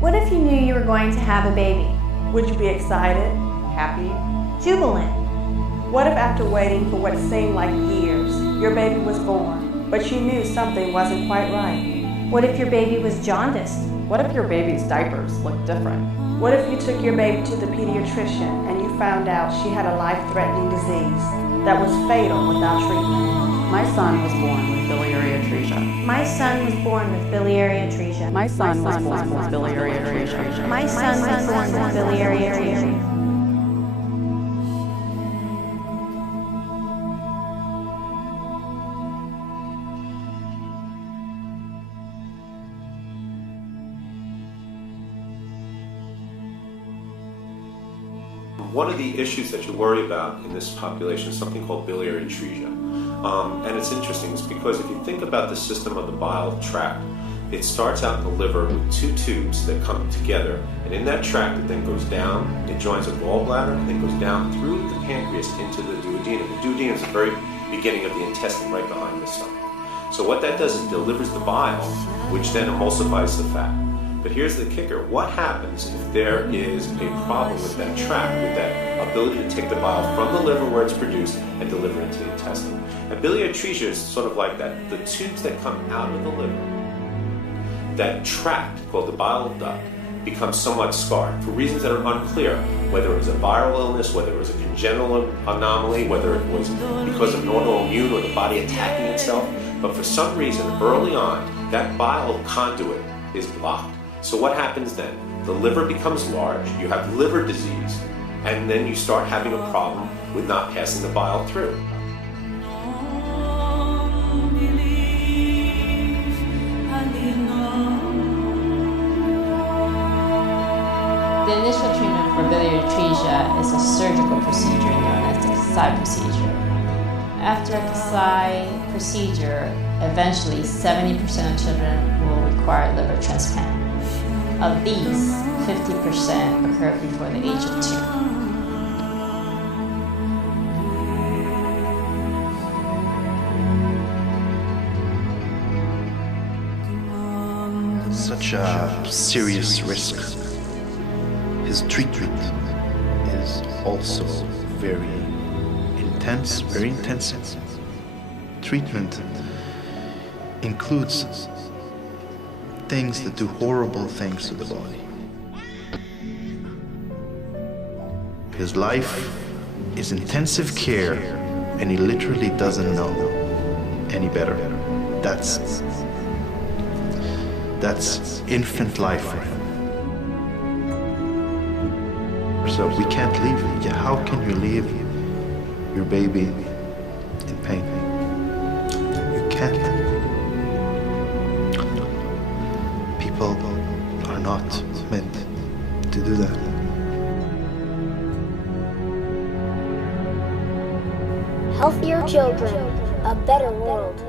What if you knew you were going to have a baby? Would you be excited, happy? Jubilant. What if after waiting for what seemed like years, your baby was born, but you knew something wasn't quite right? What if your baby was jaundiced? What if your baby's diapers looked different? What if you took your baby to the pediatrician and you found out she had a life-threatening disease that was fatal without treatment? My son was born with biliary atresia. My son was born with biliary atresia. My son was born with biliary atresia. My son was born with biliary atresia. One of the issues that you worry about in this population is something called biliary atresia. And it's interesting because if you think about the system of the bile tract, it starts out in the liver with two tubes that come together, and in that tract it then goes down, it joins a gallbladder, and then goes down through the pancreas into the duodenum. The duodenum is the very beginning of the intestine right behind the stomach. So what that does is it delivers the bile, which then emulsifies the fat. But here's the kicker. What happens if there is a problem with that tract, with that ability to take the bile from the liver where it's produced and deliver it to the intestine? And biliary atresia is sort of like that. The tubes that come out of the liver, that tract called the bile duct, becomes somewhat scarred for reasons that are unclear, whether it was a viral illness, whether it was a congenital anomaly, whether it was because of an autoimmune or the body attacking itself. But for some reason, early on, that bile conduit is blocked. So what happens then? The liver becomes large, you have liver disease, and then you start having a problem with not passing the bile through. The initial treatment for biliary atresia is a surgical procedure known as the Kasai procedure. After a Kasai procedure, eventually 70% of children will require liver transplant. Of these, 50% occur before the age of 2. Such a serious risk. His treatment is also very intense, very intensive. Treatment includes things that do horrible things to the body. His life is intensive care, and he literally doesn't know any better. That's infant life for him. So we can't leave it. How can you leave your baby in pain? You can't. People are not meant to do that. Healthier children, a better world.